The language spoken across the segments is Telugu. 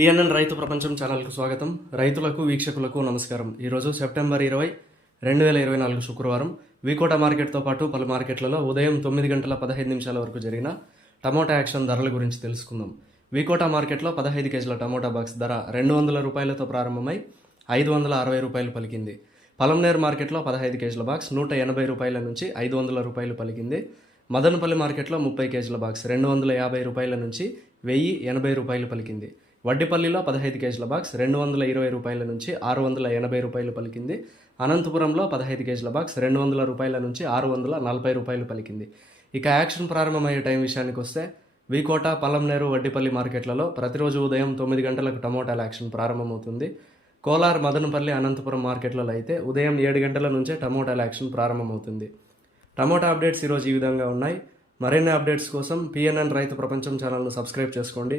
పిఎన్ఎన్ రైతు ప్రపంచం ఛానల్కు స్వాగతం. రైతులకు వీక్షకులకు నమస్కారం. ఈరోజు సెప్టెంబర్ ఇరవై రెండు వేల ఇరవై నాలుగు శుక్రవారం. వికోట మార్కెట్తో పాటు పలు మార్కెట్లలో ఉదయం తొమ్మిది గంటల పదహైదు నిమిషాల వరకు జరిగిన టమోటా యాక్షన్ ధరల గురించి తెలుసుకుందాం. వికోట మార్కెట్లో పదహైదు కేజీల టమోటా బాక్స్ ధర రెండు వందల రూపాయలతో ప్రారంభమై ఐదు వందల అరవై రూపాయలు పలికింది. పలంనేర్ మార్కెట్లో పదహైదు కేజీల బాక్స్ నూట ఎనభై రూపాయల నుంచి ఐదు వందల రూపాయలు పలికింది. మదనపల్లి మార్కెట్లో ముప్పై కేజీల బాక్స్ రెండు వందల యాభై రూపాయల నుంచి వెయ్యి ఎనభై రూపాయలు పలికింది. వడ్డిపల్లిలో పదహైదు కేజీల బాక్స్ రెండు వందల ఇరవై రూపాయల నుంచి ఆరు వందల ఎనభై రూపాయలు పలికింది. అనంతపురంలో పదహైదు కేజీల బాక్స్ రెండు వందల రూపాయల నుంచి ఆరు వందల నలభై రూపాయలు పలికింది. ఇక యాక్షన్ ప్రారంభమయ్యే టైం విషయానికి వస్తే వికోట పలంనేరు వడ్డిపల్లి మార్కెట్లలో ప్రతిరోజు ఉదయం తొమ్మిది గంటలకు టమోటాల యాక్షన్ ప్రారంభమవుతుంది. కోలార్ మదనపల్లి అనంతపురం మార్కెట్లలో అయితే ఉదయం ఏడు గంటల నుంచే టమోటాల యాక్షన్ ప్రారంభమవుతుంది. టమోటా అప్డేట్స్ ఈరోజు ఈ విధంగా ఉన్నాయి. మరిన్ని అప్డేట్స్ కోసం పిఎన్ఎన్ రైతు ప్రపంచం ఛానల్ను సబ్స్క్రైబ్ చేసుకోండి.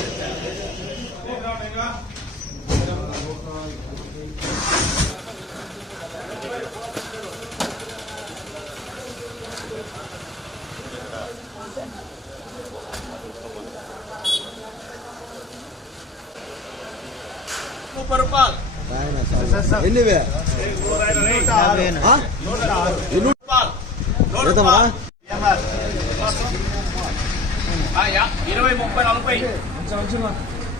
రూపాయలు ఎన్ని ఇరవై ముప్పై నలభై.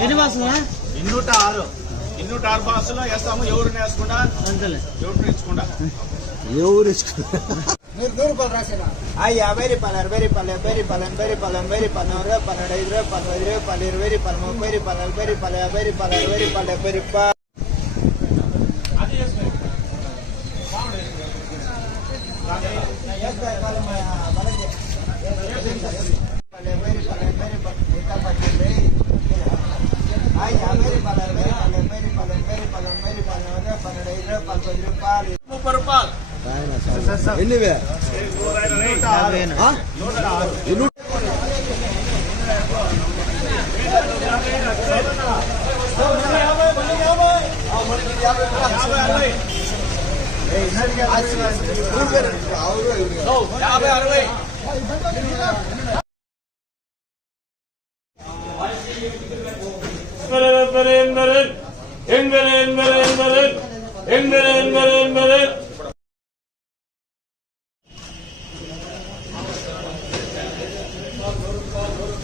ఎన్ని బాసులా ఇన్నూట ఆరు ఇన్నూట ఆరు బాసులో వేస్తాము. ఎవరిని వేసుకుంటా ఎవరిని ఇచ్చుకుంటా ఎవరు ఆ యాభై రూపాయలు అరవై రూపాయలు డెబ్బై రూపాయలు ఎనభై రూపాయలు ఎనభై రూపాయలు నూరు పన్నెండు ఐదు రూపాయలు పది రూపాయలు ఇరవై రూపాయలు ముప్పై రూపాయలు నలభై రూపాయలు యాభై రూపాయలు అరవై రూపాయలు డెబ్బై రూపాయలు. ಎಲ್ಲಿವೆ యాభై అరవై ಎಂದರೆ ಎಂದರೆ ಎಂದರೆ ಎಂದರೆ ಎಂದರೆ ಎಂದರೆ ಎಂದರೆ ఆ?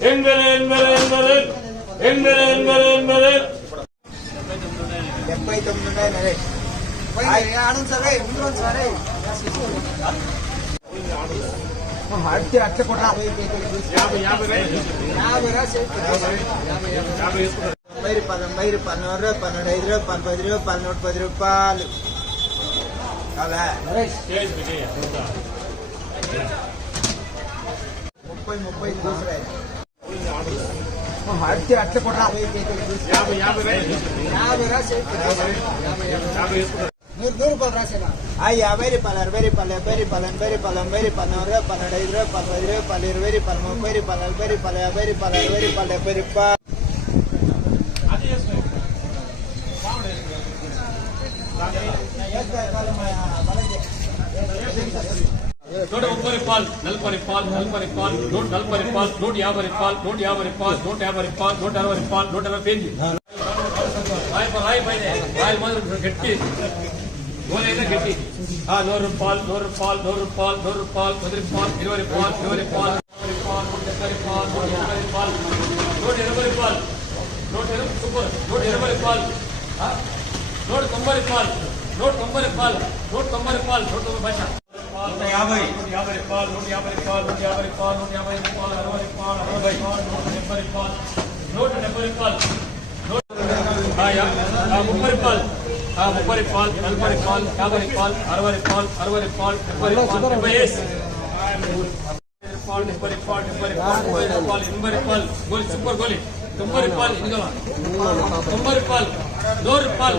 ఎన్ని యాభై అరవై యాభై అరవై డెబ్బై తొమ్మిది ఉన్నాయి నరే ఆనంద్ సరే ముందు సరే అట్టి అట్ట కూడా యాభై రాసి తొంభై రూపాయలు తొంభై రూపాయలు నూరు రూపాయలు పన్నెండు ఐదు రూపాయలు పది రూపాయలు నూట పది రూపాయలు అలా ముప్పై ముప్పై కూసురాయి అట్టి అట్ట కూడా యాభై రాసి ఆ యాభై రూపాయలు అరవై రూపాయలు డెబ్బై రూపాయలు ఎనభై రూపాయలు ఎనభై రూపాయలు నూరు రూపాయలు పన్నెండు ఐదు రూపాయలు పది రూపాయలు ఇరవై రూపాయలు ముప్పై రూపాయలు నలభై రూపాయలు యాభై రూపాయలు అరవై రూపాయలు డెబ్బై రూపాయలు నూట ముప్పై రూపాయలు నలభై రూపాయలు నలభై రూపాయలు నూట నలభై రూపాయలు నూట యాభై రూపాయలు నూట యాభై రూపాయలు నూట యాభై రూపాయలు నూట అరవై రూపాయలు నూట అరవై పేజీ రాయి రాయి పైన రాయి మాత్రం గట్టి గోలైనా గట్టి ఆ నూరు రూపాయలు నూరు రూపాయలు నూరు రూపాయలు నూరు రూపాయలు పది రూపాయలు ఇరవై రూపాయలు ఇరవై రూపాయలు ముప్పై రూపాయలు నూట డెబ్బై రూపాయలు నూట ఎనభై రూపాయలు నూట ఎనభై రూపాయలు నూట ఎనభై సూపర్ నూట ఎనభై రూపాయలు ఆ? నూట తొంభై రూపాయలు నూట తొంభై రూపాయలు నూట తొంభై రూపాయలు నూట తొంభై భాష నూట యాభై నూట యాభై రూపాయలు నూట యాభై రూపాయలు నూట యాభై రూపాయలు నూట యాభై రూపాయలు అరవై రూపాయలు అరవై రూపాయలు నూట డెబ్బై రూపాయలు నూట డెబ్బై రూపాయలు ఆ, యా- ఆ, ముప్పై రూపాయలు ఆ, ముప్పై రూపాయలు నలభై రూపాయలు యాభై రూపాయలు అరవై రూపాయలు అరవై రూపాయలు డెబ్బై రూపాయలు డెబ్బై వేసి రూపాయలు డెబ్బై రూపాయలు డెబ్బై రూపాయలు ముప్పై రూపాయలు ఎనభై రూపాయలు గోలి సూపర్ గోలి తొంభై రూపాయలు ఇంకా తొంభై రూపాయలు నూరు రూపాయలు